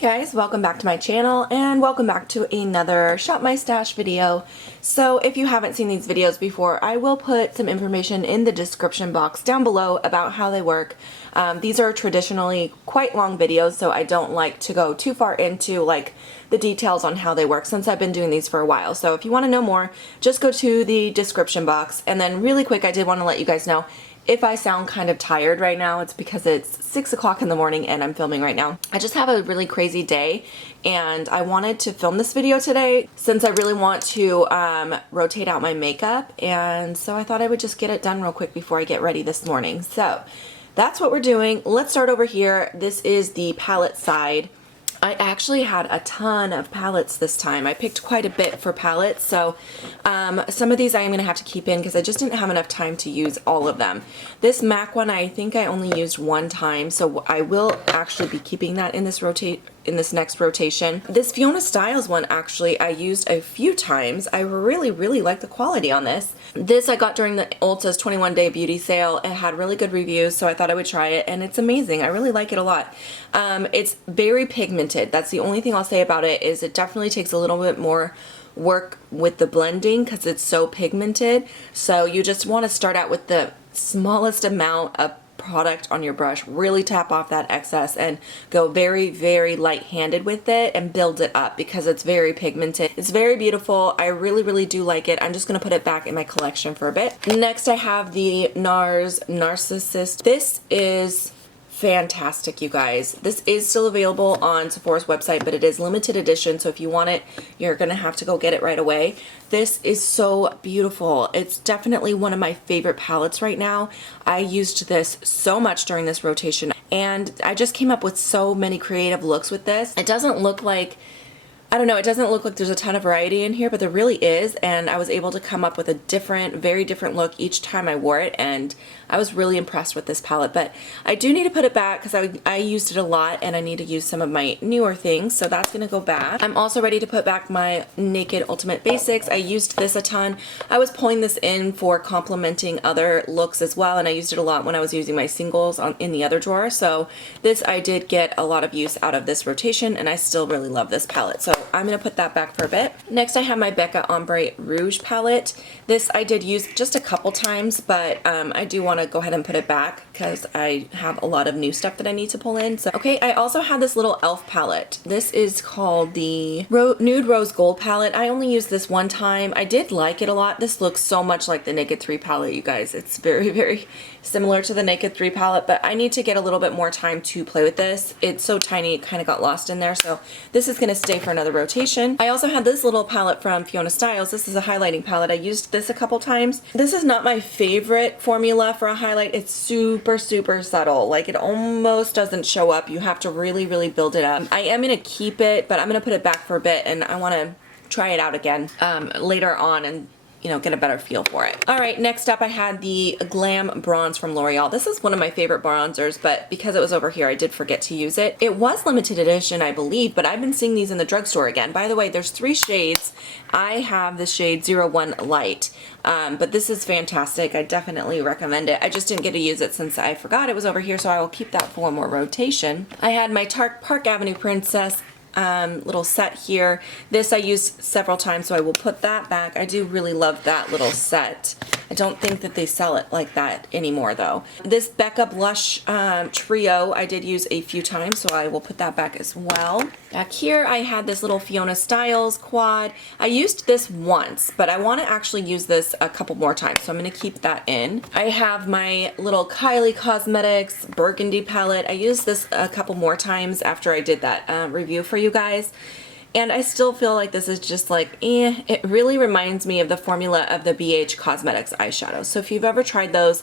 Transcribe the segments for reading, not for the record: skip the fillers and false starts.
Hey guys, welcome back to my channel and welcome back to another Shop My Stash video. So if you haven't seen these videos before, I will put some information in the description box down below about how they work. These are traditionally quite long videos, so I don't like to go too far into like the details on how they work since I've been doing these for a while. So if you want to know more, just go to the description box. And then really quick, I did want to let you guys know if I sound kind of tired right now, it's because it's 6 o'clock in the morning and I'm filming right now. I just have a really crazy day and I wanted to film this video today since I really want to rotate out my makeup, and so I thought I would just get it done real quick before I get ready this morning. So that's what we're doing. Let's start over here. This is the palette side. I actually had a ton of palettes this time. I picked quite a bit for palettes, so some of these I am going to have to keep in because I just didn't have enough time to use all of them. This MAC one I think I only used one time, so I will actually be keeping that in this next rotation. This Fiona Styles one actually I used a few times. I really like the quality on this. This I got during the Ulta's 21-day beauty sale. It had really good reviews, so I thought I would try it, and it's amazing. I really like it a lot. It's very pigmented. That's the only thing I'll say about it, is it definitely takes a little bit more work with the blending because it's so pigmented. So you just want to start out with the smallest amount of product on your brush, really tap off that excess and go very light-handed with it and build it up because it's very pigmented. It's very beautiful. I really do like it. I'm just going to put it back in my collection for a bit. Next I have the NARS Narcissist. This is fantastic, you guys. This is still available on Sephora's website, but it is limited edition, so if you want it, you're gonna have to go get it right away. This is so beautiful. It's definitely one of my favorite palettes right now. I used this so much during this rotation, and I just came up with so many creative looks with this. It doesn't look like, I don't know, it doesn't look like there's a ton of variety in here, but there really is, and I was able to come up with a very different look each time I wore it, and I was really impressed with this palette. But I do need to put it back because I used it a lot and I need to use some of my newer things, so that's going to go back. I'm also ready to put back my Naked Ultimate Basics. I used this a ton. I was pulling this in for complementing other looks as well, and I used it a lot when I was using my singles in the other drawer, so this I did get a lot of use out of this rotation, and I still really love this palette, so I'm going to put that back for a bit. Next I have my Becca Ombre Rouge palette. This I did use just a couple times, but I do want to go ahead and put it back because I have a lot of new stuff that I need to pull in. So okay, I also have this little e.l.f. palette. This is called the Nude Rose Gold palette. I only used this one time. I did like it a lot. This looks so much like the Naked 3 palette, you guys. It's very similar to the Naked 3 palette, but I need to get a little bit more time to play with this. It's so tiny, it kind of got lost in there, so this is going to stay for another rotation. I also have this little palette from Fiona Styles. This is a highlighting palette. I used this a couple times. This is not my favorite formula for a highlight. It's super subtle. Like, it almost doesn't show up. You have to really build it up. I am going to keep it, but I'm going to put it back for a bit, and I want to try it out again later on and get a better feel for it. Alright, next up I had the Glam Bronze from L'Oreal. This is one of my favorite bronzers, but because it was over here I did forget to use it. It was limited edition, I believe, but I've been seeing these in the drugstore again. By the way, there's 3 shades. I have the shade 01 Light, but this is fantastic. I definitely recommend it. I just didn't get to use it since I forgot it was over here, so I will keep that for one more rotation. I had my Park Avenue Princess little set here. This I used several times, so I will put that back. I do really love that little set. I don't think that they sell it like that anymore though. This Becca Blush Trio I did use a few times, so I will put that back as well. Back here I had this little Fiona Styles quad. I used this once, but I want to actually use this a couple more times, so I'm going to keep that in. I have my little Kylie Cosmetics Burgundy palette. I used this a couple more times after I did that review for you guys, and I still feel like this is just like It really reminds me of the formula of the BH Cosmetics eyeshadows. So if you've ever tried those,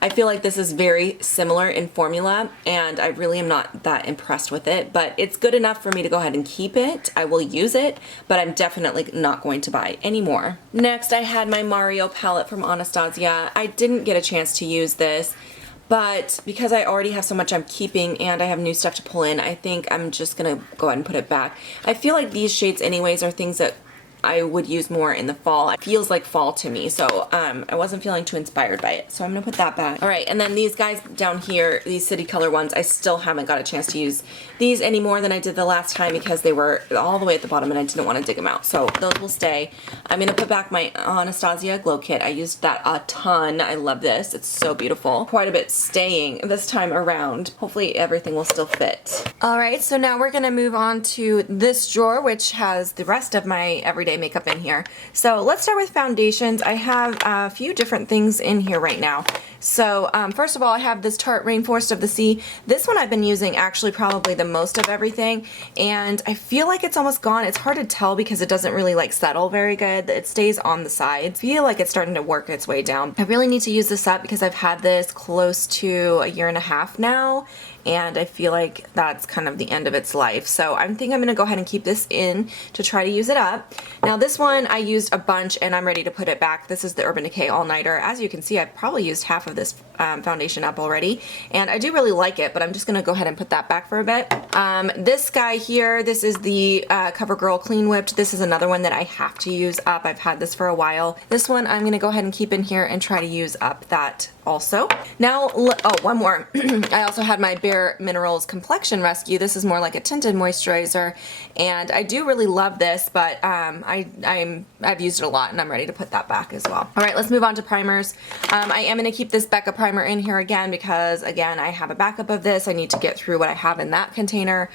I feel like this is very similar in formula, and I really am not that impressed with it, but it's good enough for me to go ahead and keep it. I will use it, but I'm definitely not going to buy anymore. Next I had my Mario palette from Anastasia. I didn't get a chance to use this, but because I already have so much I'm keeping and I have new stuff to pull in, I think I'm just gonna go ahead and put it back. I feel like these shades anyways are things that I would use more in the fall. It feels like fall to me, so I wasn't feeling too inspired by it. So I'm gonna put that back. All right, and then these guys down here, these City Color ones, I still haven't got a chance to use these any more than I did the last time because they were all the way at the bottom and I didn't want to dig them out. So those will stay. I'm gonna put back my Anastasia Glow Kit. I used that a ton. I love this. It's so beautiful. Quite a bit staying this time around. Hopefully everything will still fit. All right, so now we're gonna move on to this drawer, which has the rest of my everyday makeup in here. So let's start with foundations. I have a few different things in here right now. So first of all, I have this Tarte Rainforest of the Sea. This one I've been using actually probably the most of everything, and I feel like it's almost gone. It's hard to tell because it doesn't really like settle very good. It stays on the sides. I feel like it's starting to work its way down. I really need to use this up because I've had this close to a year and a half now, and I feel like that's kind of the end of its life. So I think I'm gonna go ahead and keep this in to try to use it up. Now this one I used a bunch and I'm ready to put it back. This is the Urban Decay All Nighter. As you can see, I've probably used half of this foundation up already, and I do really like it, but I'm just gonna go ahead and put that back for a bit. This guy here, this is the CoverGirl Clean Whipped. This is another one that I have to use up. I've had this for a while. This one I'm gonna go ahead and keep in here and try to use up that also. Now, oh, one more. I also had my Bare Minerals Complexion Rescue. This is more like a tinted moisturizer, and I do really love this, but I've used it a lot and I'm ready to put that back as well. All right, let's move on to primers. I am gonna keep this Becca primer in here again because, again, I have a backup of this. I need to get through what I have in that container.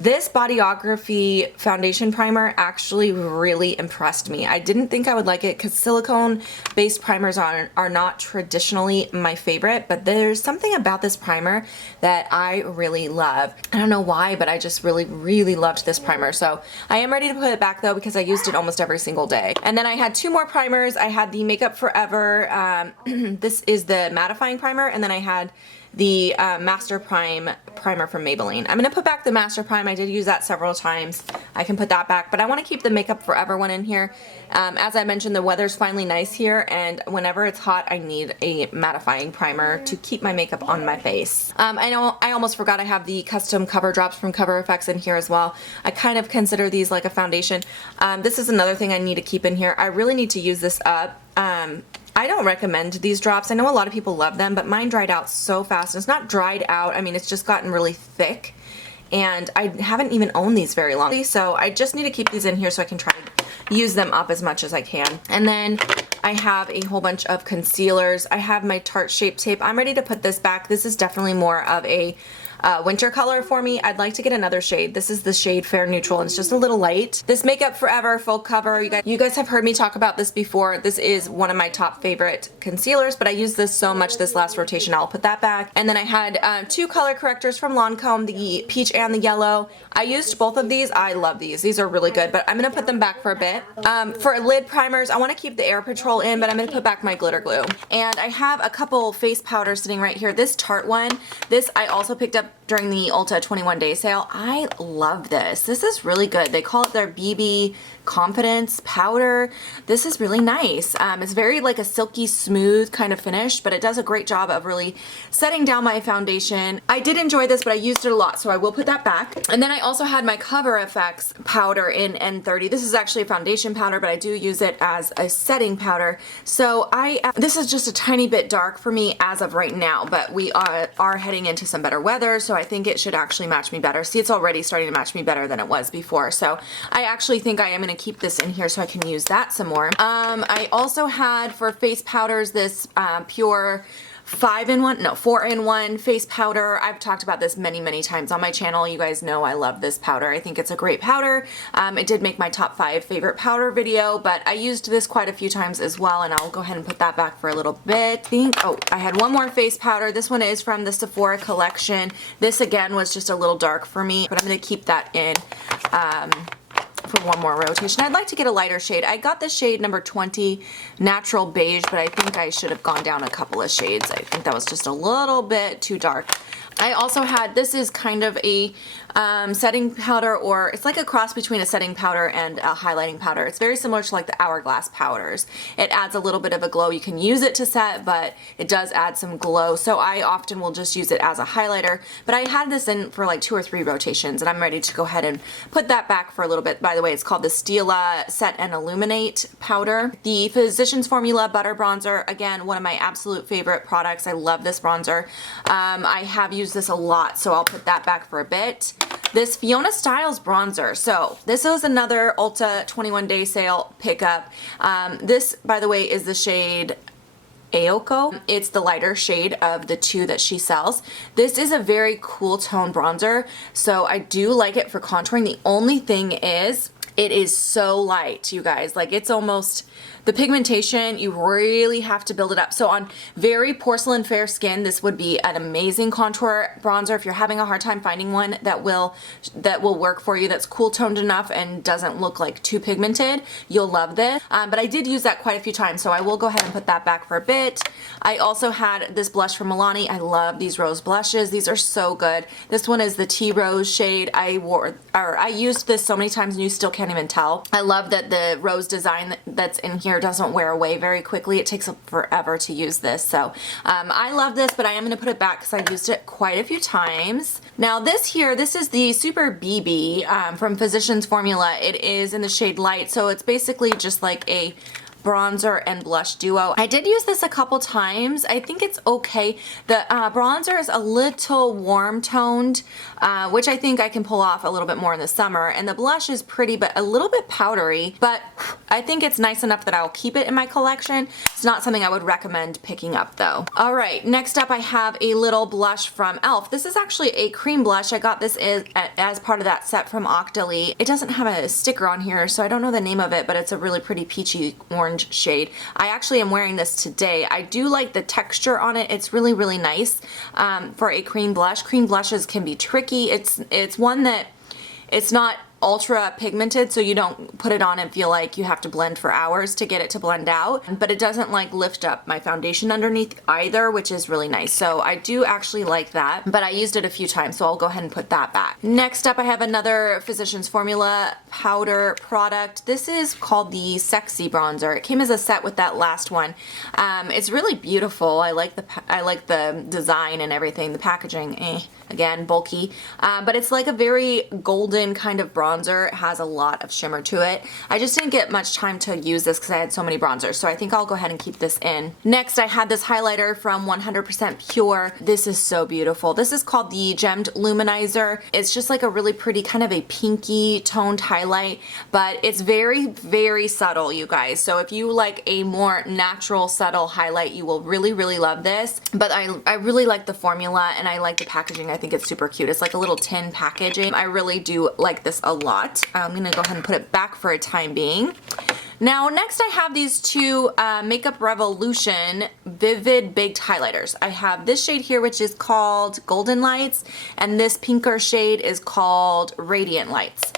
This Bodyography foundation primer actually really impressed me. I didn't think I would like it because silicone-based primers are not traditionally my favorite, but there's something about this primer that I really love. I don't know why, but I just really, really loved this primer. So I am ready to put it back though because I used it almost every single day. And then I had two more primers. I had the Makeup Forever, this is the mattifying primer, and then I had the Master Prime primer from Maybelline. I'm gonna put back the Master Prime. I did use that several times. I can put that back, but I wanna keep the Makeup Forever one in here. As I mentioned, the weather's finally nice here, and whenever it's hot, I need a mattifying primer to keep my makeup on my face. I know I almost forgot I have the custom cover drops from Cover FX in here as well. I kind of consider these like a foundation. This is another thing I need to keep in here. I really need to use this up. I don't recommend these drops. I know a lot of people love them, but mine dried out so fast. It's not dried out. I mean, it's just gotten really thick, and I haven't even owned these very long. So I just need to keep these in here so I can try to use them up as much as I can. And then I have a whole bunch of concealers. I have my Tarte Shape Tape. I'm ready to put this back. This is definitely more of a winter color for me. I'd like to get another shade. This is the shade Fair Neutral, and it's just a little light. This Makeup Forever full cover, you guys have heard me talk about this before. This is one of my top favorite concealers, but I used this so much this last rotation, I'll put that back. And then I had two color correctors from Lancome, the peach and the yellow. I used both of these. I love these. These are really good, but I'm gonna put them back for a bit. For lid primers, I wanna keep the Air Patrol in, but I'm gonna put back my glitter glue. And I have a couple face powders sitting right here. This Tarte one, this I also picked up during the Ulta 21 day sale. I love this. This is really good. They call it their BB Confidence powder. This is really nice. It's very like a silky smooth kind of finish, but it does a great job of really setting down my foundation. I did enjoy this, but I used it a lot, so I will put that back. And then I also had my Cover FX powder in N30. This is actually a foundation powder, but I do use it as a setting powder. So this is just a tiny bit dark for me as of right now, but we are heading into some better weather, so I think it should actually match me better. See, it's already starting to match me better than it was before, so I actually think I am going to keep this in here so I can use that some more. I also had for face powders this Pure 4-in-1 face powder. I've talked about this many times on my channel. You guys know I love this powder. I think it's a great powder. It did make my top 5 favorite powder video, but I used this quite a few times as well, and I'll go ahead and put that back for a little bit. I had one more face powder. This one is from the Sephora collection. This again was just a little dark for me, but I'm going to keep that in for one more rotation. I'd like to get a lighter shade. I got the shade number 20, Natural Beige, but I think I should have gone down a couple of shades. I think that was just a little bit too dark. I also had, this is kind of a setting powder, or it's like a cross between a setting powder and a highlighting powder. It's very similar to like the Hourglass powders. It adds a little bit of a glow. You can use it to set, but it does add some glow. So I often will just use it as a highlighter, but I had this in for like 2 or 3 rotations, and I'm ready to go ahead and put that back for a little bit. By the way, it's called the Stila Set and Illuminate powder. The Physicians Formula Butter Bronzer, again, one of my absolute favorite products. I love this bronzer. I have used this a lot, so I'll put that back for a bit. This Fiona Styles bronzer. So this was another Ulta 21-day sale pickup. This, by the way, is the shade Ayoko. It's the lighter shade of the 2 that she sells. This is a very cool tone bronzer, so I do like it for contouring. The only thing is, it is so light, you guys. Like, it's almost, the pigmentation, you really have to build it up. So on very porcelain fair skin, this would be an amazing contour bronzer. If you're having a hard time finding one that will work for you, that's cool toned enough and doesn't look like too pigmented, you'll love this. But I did use that quite a few times, so I will go ahead and put that back for a bit. I also had this blush from Milani. I love these rose blushes. These are so good. This one is the Tea Rose shade. I used this so many times and you still can't even tell. I love that the rose design that's in here doesn't wear away very quickly. It takes forever to use this. So I love this, but I am going to put it back because I used it quite a few times. Now this is the Super BB from Physicians Formula. It is in the shade Light, so it's basically just like a bronzer and blush duo. I did use this a couple times. I think it's okay. The bronzer is a little warm toned, which I think I can pull off a little bit more in the summer, and the blush is pretty but a little bit powdery, but I think it's nice enough that I'll keep it in my collection. It's not something I would recommend picking up though. Alright, next up I have a little blush from e.l.f. This is actually a cream blush. I got this as part of that set from Octoly. It doesn't have a sticker on here, so I don't know the name of it, but it's a really pretty peachy orange shade. I actually am wearing this today. I do like the texture on it. It's really, really nice for a cream blush. Cream blushes can be tricky. It's one that it's not ultra pigmented, so you don't put it on and feel like you have to blend for hours to get it to blend out, but it doesn't like lift up my foundation underneath either, which is really nice. So I do actually like that, but I used it a few times, so I'll go ahead and put that back. Next up I have another Physicians Formula powder product. This is called the Sexy Bronzer. It came as a set with that last one. It's really beautiful. I like the design and everything. The packaging, again, bulky, but it's like a very golden kind of bronzer. It has a lot of shimmer to it. I just didn't get much time to use this because I had so many bronzers, so I think I'll go ahead and keep this in. Next, I had this highlighter from 100% Pure. This is so beautiful. This is called the Gemmed Luminizer. It's just like a really pretty kind of a pinky toned highlight, but it's very, very subtle, you guys. So if you like a more natural, subtle highlight, you will really, really love this. But I really like the formula, and I like the packaging. I think it's super cute. It's like a little tin packaging. I really do like this a lot. I'm gonna go ahead and put it back for a time being. Now next I have these 2 Makeup Revolution Vivid Baked Highlighters. I have this shade here, which is called Golden Lights, and this pinker shade is called Radiant Lights.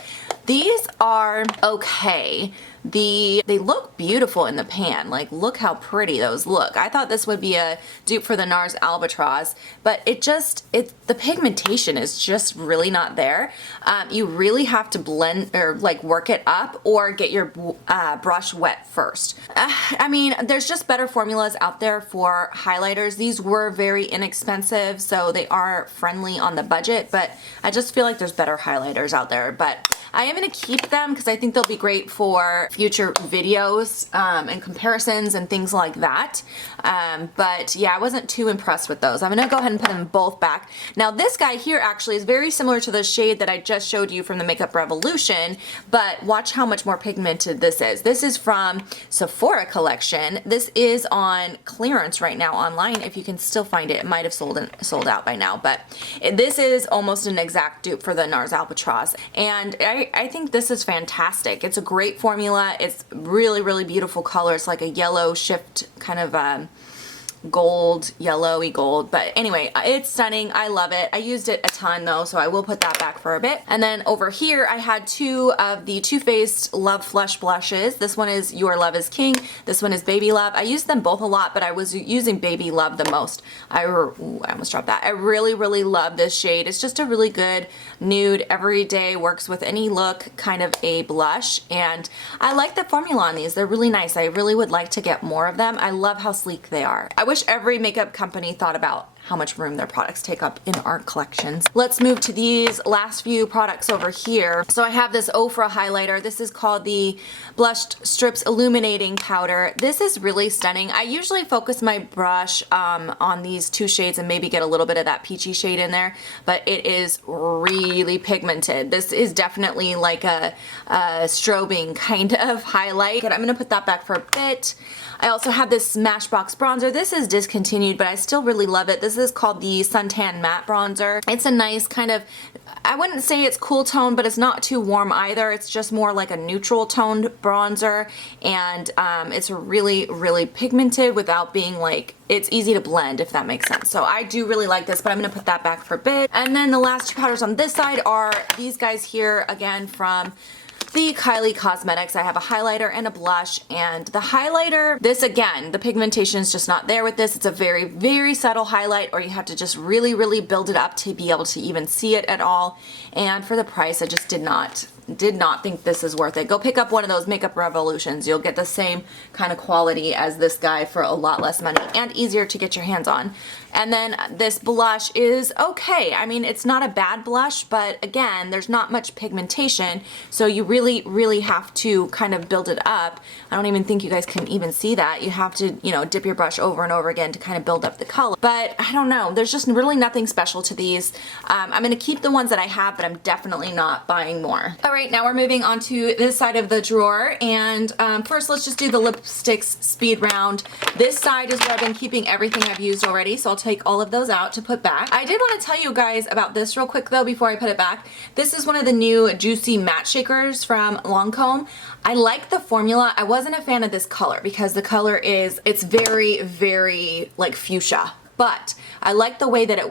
These are okay. They look beautiful in the pan. Like, look how pretty those look. I thought this would be a dupe for the NARS Albatross, but the pigmentation is just really not there. You really have to blend or like work it up or get your brush wet first. I mean, there's just better formulas out there for highlighters. These were very inexpensive, so they are friendly on the budget, but I just feel like there's better highlighters out there. But I am going to keep them because I think they'll be great for future videos and comparisons and things like that. But yeah, I wasn't too impressed with those. I'm going to go ahead and put them both back. Now this guy here actually is very similar to the shade that I just showed you from the Makeup Revolution, but watch how much more pigmented this is. This is from Sephora collection. This is on clearance right now online. If you can still find it, it might have sold out by now, but this is almost an exact dupe for the NARS Albatross, and I think this is fantastic. It's a great formula. It's really, really beautiful color. It's like a yellow shift kind of gold, yellowy gold. But anyway, it's stunning. I love it. I used it a ton though, so I will put that back for a bit. And then over here, I had two of the Too Faced Love Flush blushes. This one is Your Love is King. This one is Baby Love. I used them both a lot, but I was using Baby Love the most. I almost dropped that. I really, really love this shade. It's just a really good nude, everyday, works with any look kind of a blush. And I like the formula on these. They're really nice. I really would like to get more of them. I love how sleek they are. I wish every makeup company thought about how much room their products take up in our collections. Let's move to these last few products over here. So I have this Ofra highlighter. This is called the Blushed Strips Illuminating Powder. This is really stunning. I usually focus my brush on these two shades and maybe get a little bit of that peachy shade in there, but it is really pigmented. This is definitely like a strobing kind of highlight. And I'm gonna put that back for a bit. I also have this Smashbox bronzer. This is discontinued, but I still really love it. This is called the Suntan Matte Bronzer. It's a nice kind of, I wouldn't say it's cool tone, but it's not too warm either. It's just more like a neutral toned bronzer, and it's really pigmented without being like, it's easy to blend, if that makes sense. So I do really like this, but I'm gonna put that back for a bit. And then the last two powders on this side are these guys here, again from the Kylie Cosmetics. I have a highlighter and a blush, and the highlighter, this again, the pigmentation is just not there with this. It's a very subtle highlight, or you have to just really build it up to be able to even see it at all. And for the price, I just did not think this is worth it. Go pick up one of those Makeup Revolutions. You'll get the same kind of quality as this guy for a lot less money and easier to get your hands on. And then this blush is okay. I mean, it's not a bad blush, but again, there's not much pigmentation, so you really have to kind of build it up. I don't even think you guys can even see that. You have to, you know, dip your brush over and over again to kind of build up the color. But I don't know, there's just really nothing special to these. I'm gonna keep the ones that I have, but I'm definitely not buying more. All right, now we're moving on to this side of the drawer, and first let's just do the lipsticks speed round. This side is where I've been keeping everything I've used already, so I'll take all of those out to put back. I did want to tell you guys about this real quick though before I put it back. This is one of the new Juicy Matte Shakers from Lancome. I like the formula. I wasn't a fan of this color because the color is, it's very like fuchsia. But I like the way that it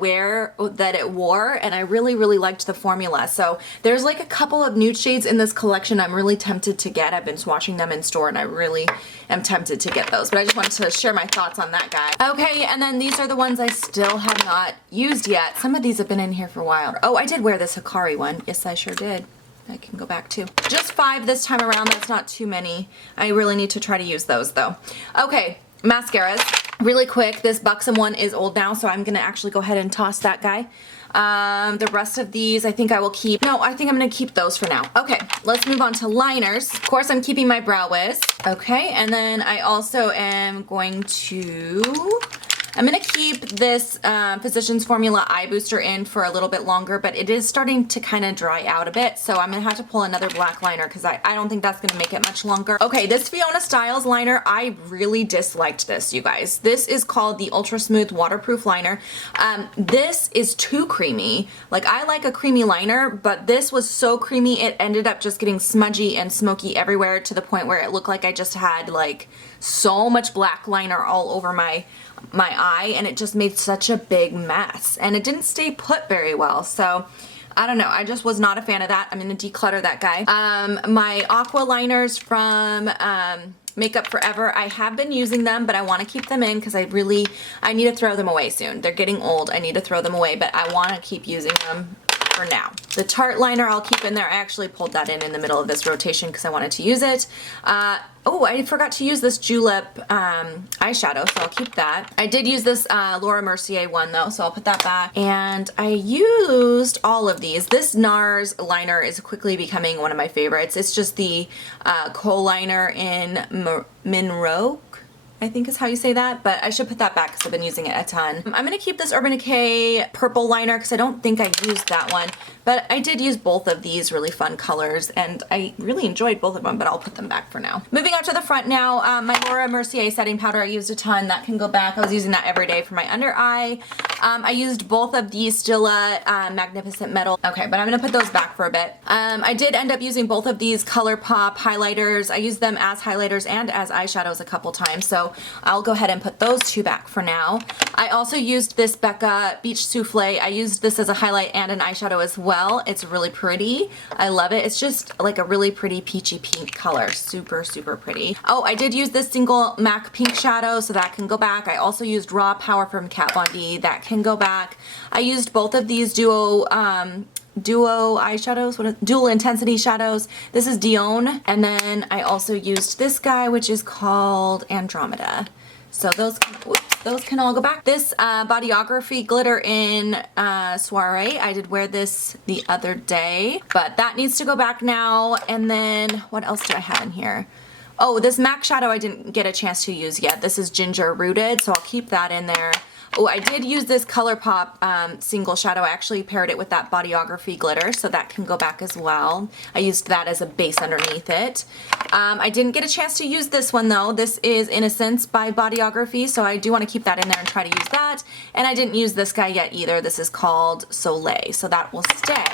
wore, and I really liked the formula. So there's like a couple of nude shades in this collection I'm really tempted to get. I've been swatching them in store, and I really am tempted to get those. But I just wanted to share my thoughts on that guy. Okay, and then these are the ones I still have not used yet. Some of these have been in here for a while. Oh, I did wear this Hikari one. Yes, I sure did. I can go back to. Just 5 this time around. That's not too many. I really need to try to use those though. Okay, mascaras. Really quick, this Buxom one is old now, so I'm gonna actually go ahead and toss that guy. The rest of these I think I will keep. No, I think I'm gonna keep those for now. Okay, let's move on to liners. Of course, I'm keeping my Brow Wiz. Okay, and then I also am going to, I'm gonna keep this Physicians Formula Eye Booster in for a little bit longer, but it is starting to kind of dry out a bit, so I'm gonna have to pull another black liner because I don't think that's gonna make it much longer. Okay, this Fiona Styles liner, I really disliked this, you guys. This is called the Ultra Smooth Waterproof Liner. This is too creamy. Like, I like a creamy liner, but this was so creamy it ended up just getting smudgy and smoky everywhere to the point where it looked like I just had like so much black liner all over my eye, and it just made such a big mess, and it didn't stay put very well. So I don't know, I just was not a fan of that. I'm gonna declutter that guy. My aqua liners from Makeup Forever, I have been using them, but I want to keep them in because I need to throw them away soon. They're getting old, I need to throw them away, but I want to keep using them for now. The Tarte liner I'll keep in there. I actually pulled that in the middle of this rotation because I wanted to use it. Oh, I forgot to use this Julep eyeshadow, so I'll keep that. I did use this Laura Mercier one though, so I'll put that back. And I used all of these. This NARS liner is quickly becoming one of my favorites. It's just the kohl liner in Minroque, I think is how you say that, but I should put that back because I've been using it a ton. I'm going to keep this Urban Decay purple liner because I don't think I used that one, But I did use both of these really fun colors, and I really enjoyed both of them, but I'll put them back for now. Moving on to the front now, my Laura Mercier setting powder, I used a ton. That can go back. I was using that every day for my under eye. I used both of these Stila Magnificent Metal. Okay, but I'm gonna put those back for a bit. I did end up using both of these ColourPop highlighters. I used them as highlighters and as eyeshadows a couple times, so I'll go ahead and put those two back for now. I also used this Becca Beach Souffle. I used this as a highlight and an eyeshadow as well. It's really pretty. I love it. It's just like a really pretty peachy pink color. Super, super pretty. Oh, I did use this single MAC pink shadow, so that can go back. I also used Raw Power from Kat Von D. That can go back. I used both of these duo eyeshadows, dual intensity shadows. This is Dion, and then I also used this guy, which is called Andromeda. So those can all go back. This Bodyography glitter in Soiree, I did wear this the other day, but that needs to go back now. And then what else do I have in here? Oh, this MAC shadow I didn't get a chance to use yet. This is Ginger Rooted, so I'll keep that in there. Oh, I did use this ColourPop single shadow. I actually paired it with that Bodyography glitter, so that can go back as well. I used that as a base underneath it. I didn't get a chance to use this one though. This is Innocence by Bodyography, so I do want to keep that in there and try to use that. And I didn't use this guy yet either. This is called Soleil, so that will stay.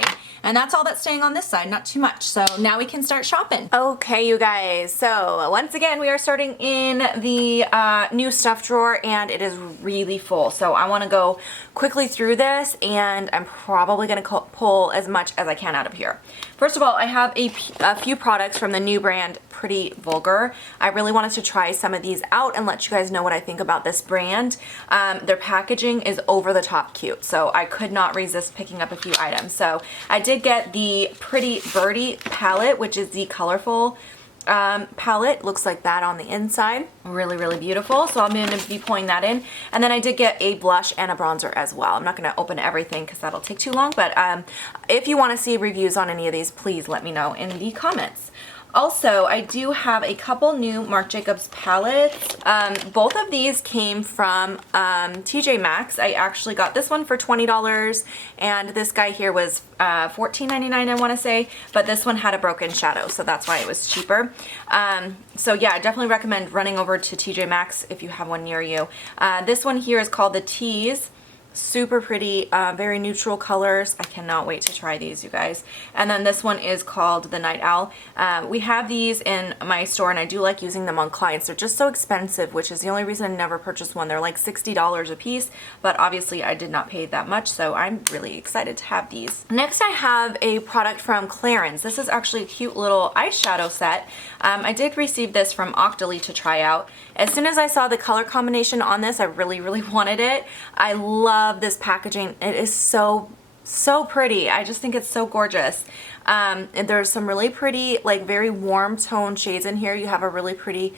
And that's all that's staying on this side, not too much. So now we can start shopping. Okay, you guys, so once again, we are starting in the new stuff drawer, and it is really full. So I wanna go quickly through this, and I'm probably gonna pull as much as I can out of here. First of all, I have a few products from the new brand, Pretty Vulgar. I really wanted to try some of these out and let you guys know what I think about this brand. Their packaging is over the top cute, so I could not resist picking up a few items. So I did get the Pretty Birdie palette, which is the colorful palette. Looks like that on the inside. Really, really beautiful. So I'm going to be pulling that in. And then I did get a blush and a bronzer as well. I'm not going to open everything because that'll take too long, but if you want to see reviews on any of these, please let me know in the comments. Also, I do have a couple new Marc Jacobs palettes. Both of these came from TJ Maxx. I actually got this one for $20, and this guy here was $14.99, I want to say, but this one had a broken shadow, so that's why it was cheaper. So yeah, I definitely recommend running over to TJ Maxx if you have one near you. This one here is called the Tease. Super pretty, very neutral colors. I cannot wait to try these, you guys. And then this one is called the Night Owl. We have these in my store, and I do like using them on clients. They're just so expensive, which is the only reason I never purchased one. They're like $60 a piece, but obviously I did not pay that much, so I'm really excited to have these. Next, I have a product from Clarins. This is actually a cute little eyeshadow set. I did receive this from Octoly to try out. As soon as I saw the color combination on this, I really, really wanted it. I love this packaging. It is so pretty. I just think it's so gorgeous. And there's some really pretty, like very warm tone shades in here. You have a really pretty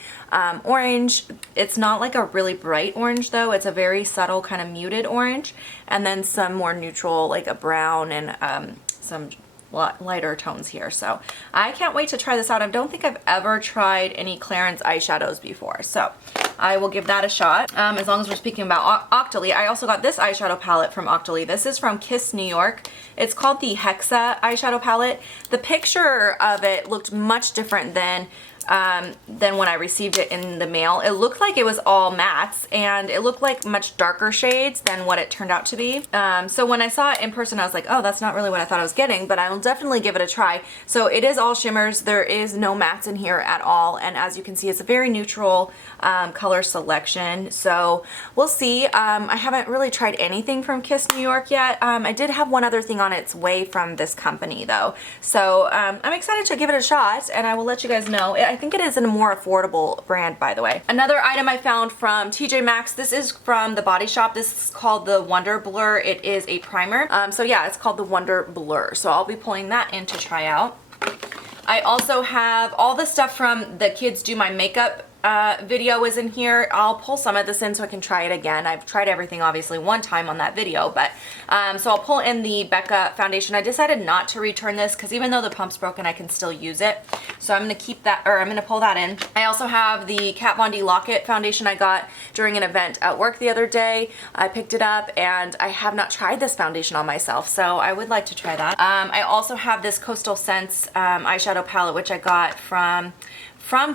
orange. It's not like a really bright orange though. It's a very subtle kind of muted orange. And then some more neutral, like a brown and some lighter tones here. So I can't wait to try this out. I don't think I've ever tried any Clarins eyeshadows before, so I will give that a shot. As long as we're speaking about Octoly, I also got this eyeshadow palette from Octoly. This is from Kiss New York. It's called the Hexa eyeshadow palette. The picture of it looked much different than when I received it in the mail. It looked like it was all mattes, and it looked like much darker shades than what it turned out to be. So when I saw it in person, I was like, oh, that's not really what I thought I was getting, but I will definitely give it a try. So it is all shimmers. There is no mattes in here at all, and as you can see, it's a very neutral color selection. So we'll see. I haven't really tried anything from Kiss New York yet. I did have one other thing on its way from this company though. So I'm excited to give it a shot, and I will let you guys know. I think it is a more affordable brand, by the way. Another item I found from TJ Maxx, this is from the Body Shop. This is called the Wonder Blur. It is a primer. So yeah, it's called the Wonder Blur. So I'll be pulling that in to try out. I also have all the stuff from the Kids Do My Makeup video is in here. I'll pull some of this in so I can try it again. I've tried everything obviously one time on that video, but so I'll pull in the Becca foundation. I decided not to return this because even though the pump's broken, I can still use it. So I'm going to keep that, or I'm going to pull that in. I also have the Kat Von D Lock-It foundation I got during an event at work the other day. I picked it up and I have not tried this foundation on myself, so I would like to try that. I also have this Coastal Scents eyeshadow palette, which I got from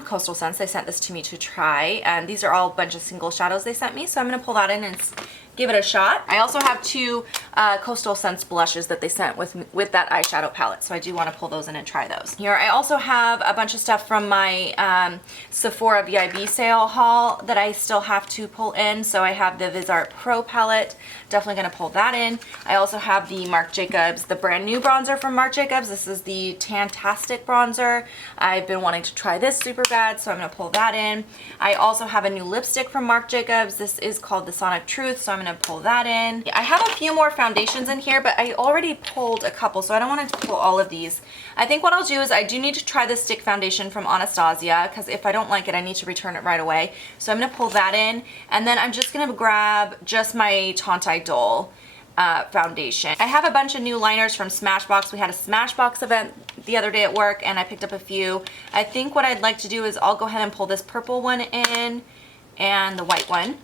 Coastal Scents. They sent this to me to try, and these are all a bunch of single shadows they sent me, so I'm going to pull that in and give it a shot. I also have two Coastal Scents blushes that they sent with that eyeshadow palette, so I do want to pull those in and try those. Here I also have a bunch of stuff from my Sephora VIB sale haul that I still have to pull in. So I have the VisArt Pro palette, definitely going to pull that in. I also have the Marc Jacobs, the brand new bronzer from Marc Jacobs. This is the Tantastic bronzer. I've been wanting to try this super bad, so I'm going to pull that in. I also have a new lipstick from Marc Jacobs. This is called the Sonic Truth, so I'm going to pull that in. I have a few more foundations in here, but I already pulled a couple, so I don't want to pull all of these. I think what I'll do is I do need to try this stick foundation from Anastasia, because if I don't like it, I need to return it right away. So I'm going to pull that in, and then I'm just going to grab just my Tontai Dole foundation. I have a bunch of new liners from Smashbox. We had a Smashbox event the other day at work, and I picked up a few. I think what I'd like to do is I'll go ahead and pull this purple one in, and the white one.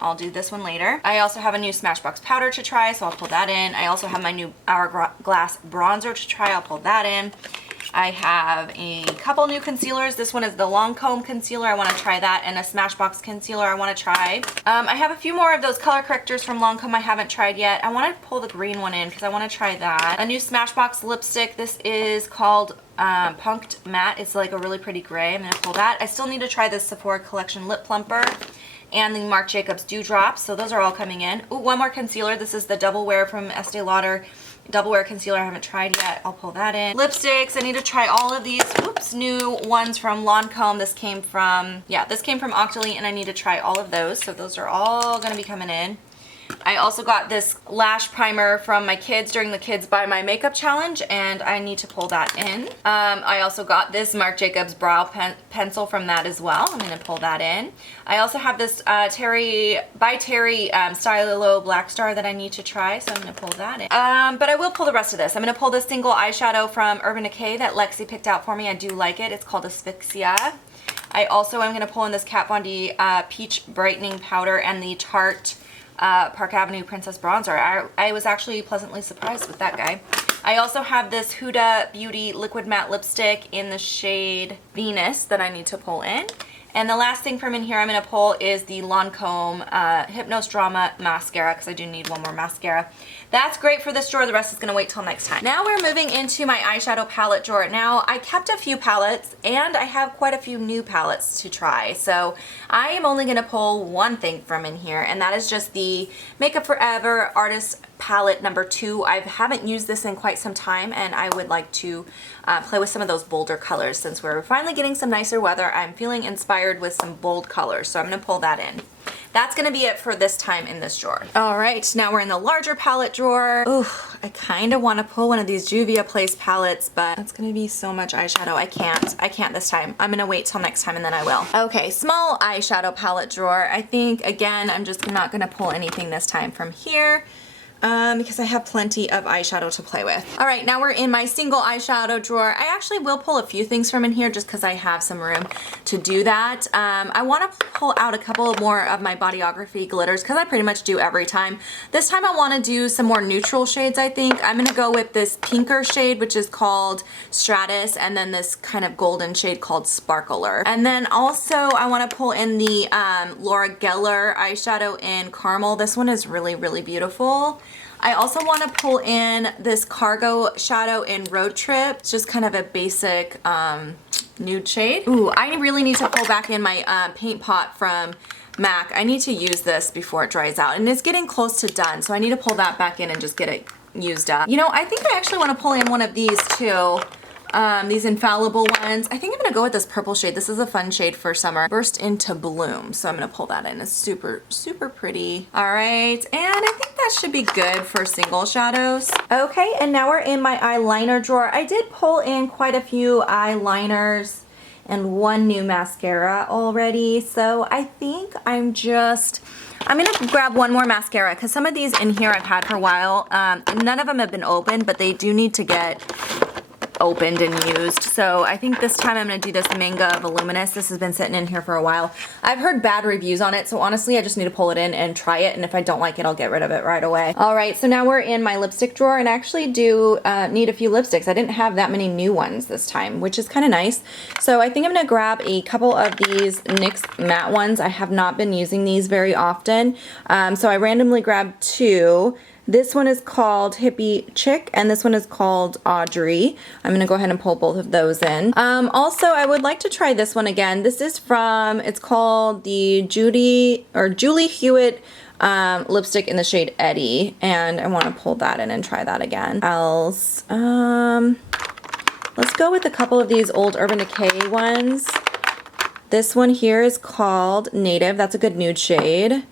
I'll do this one later. I also have a new Smashbox powder to try, so I'll pull that in. I also have my new Hourglass bronzer to try. I'll pull that in. I have a couple new concealers. This one is the Lancome concealer. I want to try that, and a Smashbox concealer I want to try. I have a few more of those color correctors from Lancome I haven't tried yet. I want to pull the green one in because I want to try that. A new Smashbox lipstick. This is called Punked Matte. It's like a really pretty gray. I'm going to pull that. I still need to try this Sephora Collection Lip Plumper and the Marc Jacobs Dewdrops. So those are all coming in. Ooh, one more concealer. This is the Double Wear from Estee Lauder. Double Wear concealer I haven't tried yet. I'll pull that in. Lipsticks, I need to try all of these. Oops, new ones from Lancome. This came from Octoly, and I need to try all of those. So those are all going to be coming in. I also got this lash primer from my kids during the Kids Buy My Makeup Challenge, and I need to pull that in. I also got this Marc Jacobs brow pencil from that as well. I'm going to pull that in. I also have this Terry Stylo Black Star that I need to try, so I'm going to pull that in. But I will pull the rest of this. I'm going to pull this single eyeshadow from Urban Decay that Lexi picked out for me. I do like it. It's called Asphyxia. I also am going to pull in this Kat Von D Peach Brightening Powder and the Tarte Park Avenue Princess Bronzer. I was actually pleasantly surprised with that guy. I also have this Huda Beauty Liquid Matte Lipstick in the shade Venus that I need to pull in. And the last thing from in here I'm going to pull is the Lancome Hypnose Drama Mascara, because I do need one more mascara. That's great for this drawer. The rest is going to wait till next time. Now we're moving into my eyeshadow palette drawer. Now I kept a few palettes, and I have quite a few new palettes to try. So I am only going to pull one thing from in here, and that is just the Makeup Forever Artist Palette number 2. I haven't used this in quite some time, and I would like to play with some of those bolder colors. Since we're finally getting some nicer weather, I'm feeling inspired with some bold colors, so I'm going to pull that in. That's going to be it for this time in this drawer. All right, now we're in the larger palette drawer. Ooh, I kind of want to pull one of these Juvia Place palettes, but that's going to be so much eyeshadow. I can't this time. I'm going to wait till next time, and then I will. Okay, small eyeshadow palette drawer. I think, again, I'm just not going to pull anything this time from here. Because I have plenty of eyeshadow to play with. All right, now we're in my single eyeshadow drawer. I actually will pull a few things from in here just because I have some room to do that. I want to pull out a couple more of my Bodyography glitters because I pretty much do every time. This time I want to do some more neutral shades, I think. I'm going to go with this pinker shade, which is called Stratus, and then this kind of golden shade called Sparkler. And then also I want to pull in the Laura Geller eyeshadow in Caramel. This one is really, really beautiful. I also want to pull in this Cargo shadow in Road Trip. It's just kind of a basic nude shade. Ooh, I really need to pull back in my paint pot from MAC. I need to use this before it dries out, and it's getting close to done, so I need to pull that back in and just get it used up. You know, I think I actually want to pull in one of these too. These infallible ones. I think I'm gonna go with this purple shade. This is a fun shade for summer. Burst into Bloom. So I'm gonna pull that in. It's super, super pretty. All right, and I think that should be good for single shadows. Okay, and now we're in my eyeliner drawer. I did pull in quite a few eyeliners and one new mascara already. So I think I'm gonna grab one more mascara because some of these in here I've had for a while. None of them have been opened, but they do need to get opened and used. So I think this time I'm gonna do this Manga Voluminous. This has been sitting in here for a while. I've heard bad reviews on it, so honestly I just need to pull it in and try it, and if I don't like it, I'll get rid of it right away. All right, so now we're in my lipstick drawer, and I actually do need a few lipsticks. I didn't have that many new ones this time, which is kind of nice. So I think I'm gonna grab a couple of these NYX matte ones. I have not been using these very often, so I randomly grabbed two. This one is called Hippie Chick, and this one is called Audrey. I'm gonna go ahead and pull both of those in. Also, I would like to try this one again. This is from, it's called the Julie Hewitt lipstick in the shade Eddie, and I wanna pull that in and try that again. Else, let's go with a couple of these old Urban Decay ones. This one here is called Native. That's a good nude shade.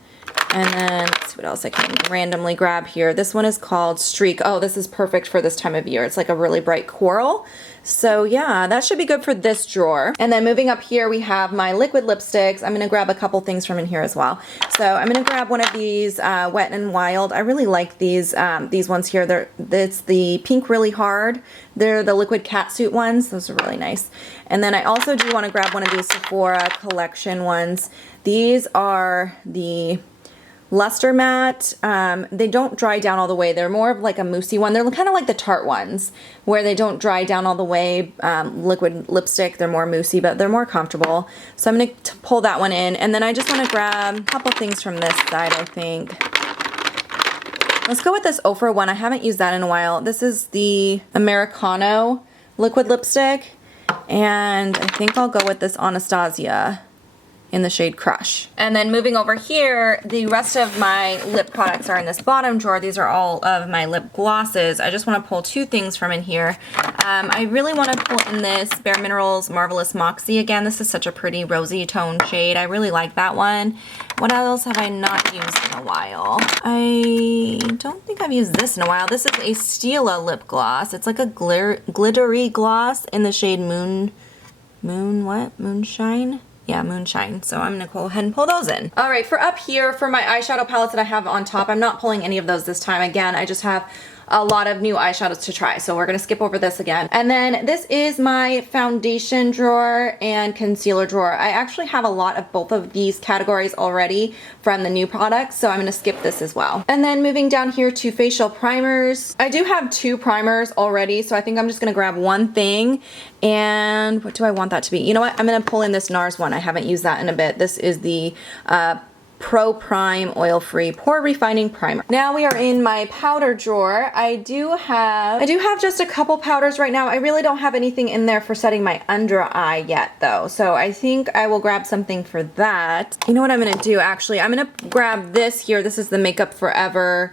And then, let's see what else I can randomly grab here. This one is called Streak. Oh, this is perfect for this time of year. It's like a really bright coral. So yeah, that should be good for this drawer. And then moving up here, we have my liquid lipsticks. I'm gonna grab a couple things from in here as well. So I'm gonna grab one of these Wet n Wild. I really like these ones here. It's the Pink Really Hard. They're the liquid catsuit ones. Those are really nice. And then I also do wanna grab one of these Sephora collection ones. These are the Luster Matte. They don't dry down all the way. They're more of like a moussey one. They're kind of like the Tarte ones where they don't dry down all the way. Liquid lipstick, they're more moussey, but they're more comfortable. So I'm going to pull that one in. And then I just want to grab a couple things from this side, I think. Let's go with this Ofra one. I haven't used that in a while. This is the Americano liquid lipstick. And I think I'll go with this Anastasia in the shade Crush. And then moving over here, the rest of my lip products are in this bottom drawer. These are all of my lip glosses. I just want to pull two things from in here. I really want to pull in this Bare Minerals Marvelous Moxie again. This is such a pretty rosy tone shade. I really like that one. What else have I not used in a while? I don't think I've used this in a while. This is a Stila lip gloss. It's like a glittery gloss in the shade Moonshine? Yeah, Moonshine. So I'm gonna go ahead and pull those in. All right, for up here, for my eyeshadow palettes that I have on top, I'm not pulling any of those this time. Again, I just have a lot of new eyeshadows to try, so we're gonna skip over this again. And then this is my foundation drawer and concealer drawer. I actually have a lot of both of these categories already from the new products, so I'm gonna skip this as well. And then moving down here to facial primers. I do have two primers already, so I think I'm just gonna grab one thing. And what do I want that to be? You know what? I'm gonna pull in this NARS one. I haven't used that in a bit. This is the Pro Prime Oil-Free Pore Refining Primer. Now we are in my powder drawer. I do have just a couple powders right now. I really don't have anything in there for setting my under eye yet though. So I think I will grab something for that. You know what I'm gonna do actually? I'm gonna grab this here. This is the Makeup Forever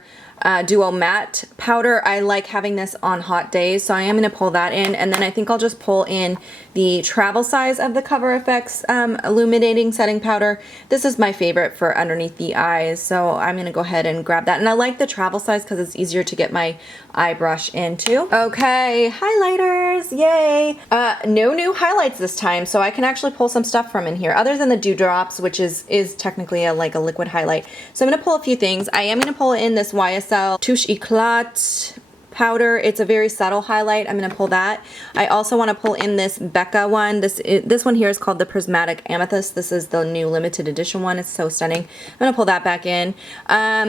Duo Matte powder. I like having this on hot days, so I am going to pull that in, and then I think I'll just pull in the travel size of the Cover FX illuminating setting powder. This is my favorite for underneath the eyes, so I'm going to go ahead and grab that. And I like the travel size because it's easier to get my eye brush into. Okay, highlighters, yay! No new highlights this time, so I can actually pull some stuff from in here, other than the Dewdrops, which is technically like a liquid highlight. So I'm going to pull a few things. I am going to pull in this YSL Touche Eclat powder. It's a very subtle highlight. I'm going to pull that. I also want to pull in this Becca one. This one here is called the Prismatic Amethyst. This is the new limited edition one. It's so stunning. I'm going to pull that back in.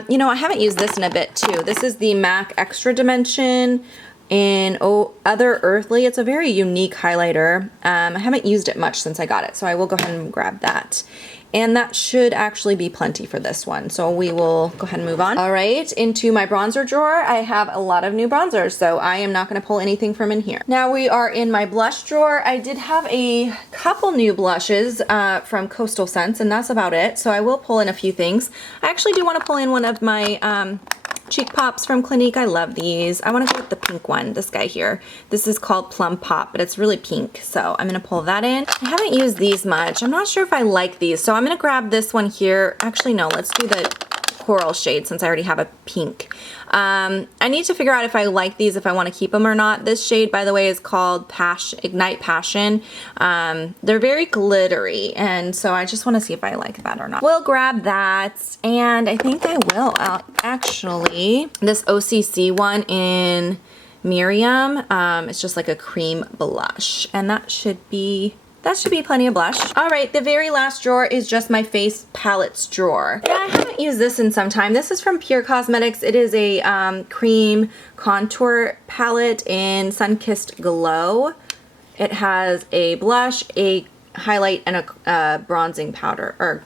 You know, I haven't used this in a bit too. This is the MAC Extra Dimension in Other Earthly. It's a very unique highlighter. I haven't used it much since I got it, so I will go ahead and grab that. And that should actually be plenty for this one. So we will go ahead and move on. All right, into my bronzer drawer. I have a lot of new bronzers, so I am not gonna pull anything from in here. Now we are in my blush drawer. I did have a couple new blushes from Coastal Scents, and that's about it. So I will pull in a few things. I actually do wanna pull in one of my Cheek Pops from Clinique. I love these. I want to go with the pink one, this guy here. This is called Plum Pop, but it's really pink, so I'm going to pull that in. I haven't used these much. I'm not sure if I like these, so I'm going to grab this one here. Actually, no, let's do the coral shade since I already have a pink. I need to figure out if I like these, if I want to keep them or not. This shade, by the way, is called Ignite Passion. They're very glittery, and so I just want to see if I like that or not. We'll grab that, and I think I will actually. This OCC one in Miriam, it's just like a cream blush, and that should be plenty of blush. All right, the very last drawer is just my face palettes drawer. Yeah, I haven't used this in some time. This is from Pure Cosmetics. It is a cream contour palette in Sun-Kissed Glow. It has a blush, a highlight, and a bronzing powder or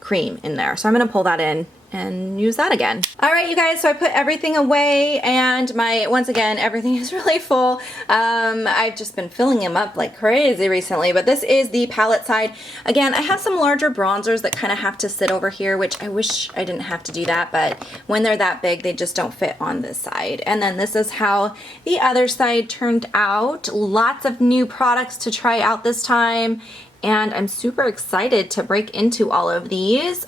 cream in there. So I'm gonna pull that in and use that again. All right, you guys, so I put everything away, and once again, everything is really full. I've just been filling them up like crazy recently, but this is the palette side. Again, I have some larger bronzers that kind of have to sit over here, which I wish I didn't have to do that, but when they're that big, they just don't fit on this side. And then this is how the other side turned out. Lots of new products to try out this time, and I'm super excited to break into all of these.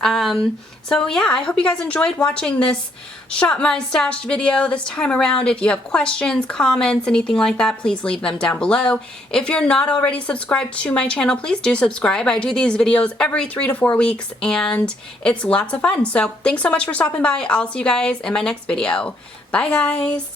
So yeah, I hope you guys enjoyed watching this Shop My Stash video this time around. If you have questions, comments, anything like that, please leave them down below. If you're not already subscribed to my channel, please do subscribe. I do these videos every 3 to 4 weeks, and it's lots of fun. So thanks so much for stopping by. I'll see you guys in my next video. Bye, guys.